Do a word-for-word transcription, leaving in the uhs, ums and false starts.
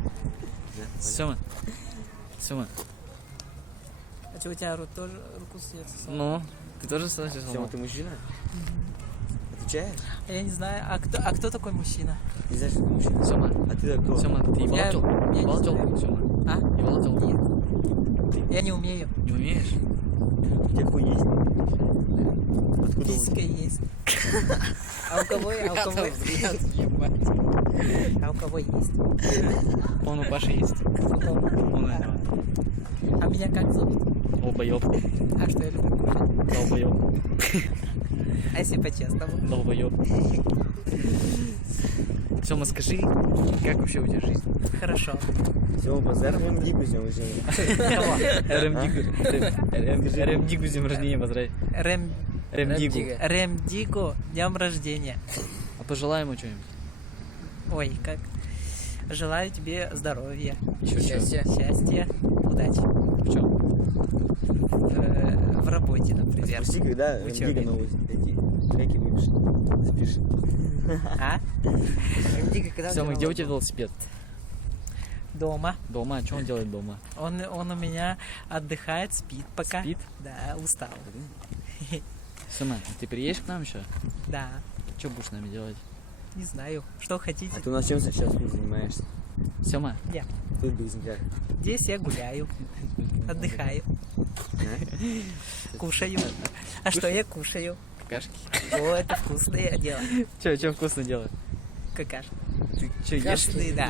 Сема. Сема. А что, у тебя ру- тоже руку сосется? Ну, ты тоже слышишь? Сема, ты мужчина? Отвечаешь? А я не знаю, а кто, а кто такой мужчина? Не знаешь, что ты мужчина? Сема. А ты кто? Сема, ты ебал Я- тёлку? я не Ебал знаю. тёлку, Сема? А? Ебал тёлку? Нет. Я не умею. Не умеешь? У тебя хуй есть? Откуда он? Писька есть. А у кого, а у кого, а у кого есть? Он у Паши есть. У кого? Он у него. А меня как зовут? Долбоёб. А что я люблю кушать? Долбоёб. А если по-честному? Долбоёб. Сема, скажи, как вообще у тебя жизнь? Хорошо. Сема, базар рэм дигу сделал, Сема. РМ Дигу с днем рождения поздравь. Рэм... РМ Дигу. Рэм Диго, днем рождения. А пожелай ему что-нибудь. Ой, как. Желаю тебе здоровья, Еще счастья, счастья, удачи. В чем? Э, В работе, например. Спусти, когда рэм Учёбе. дига новые эти треки выпишет. Запиши. А? Рэм Диго, когда Сема, делал где у тебя альбом? велосипед? Дома. Дома. А что он делает дома? Он, он у меня отдыхает, спит пока. Спит? Да, устал. Сема, ты приедешь к нам еще? Да, Что будешь с нами делать? не знаю, что хотите. А ты у нас чем сейчас занимаешься? Сема, Я. Тут в Березняках. Здесь я гуляю, отдыхаю, кушаю. А что я кушаю? какашки. О, это вкусное дело. Че, что вкусно делать? Какашки. Ты что, ешь? Вкусные, да.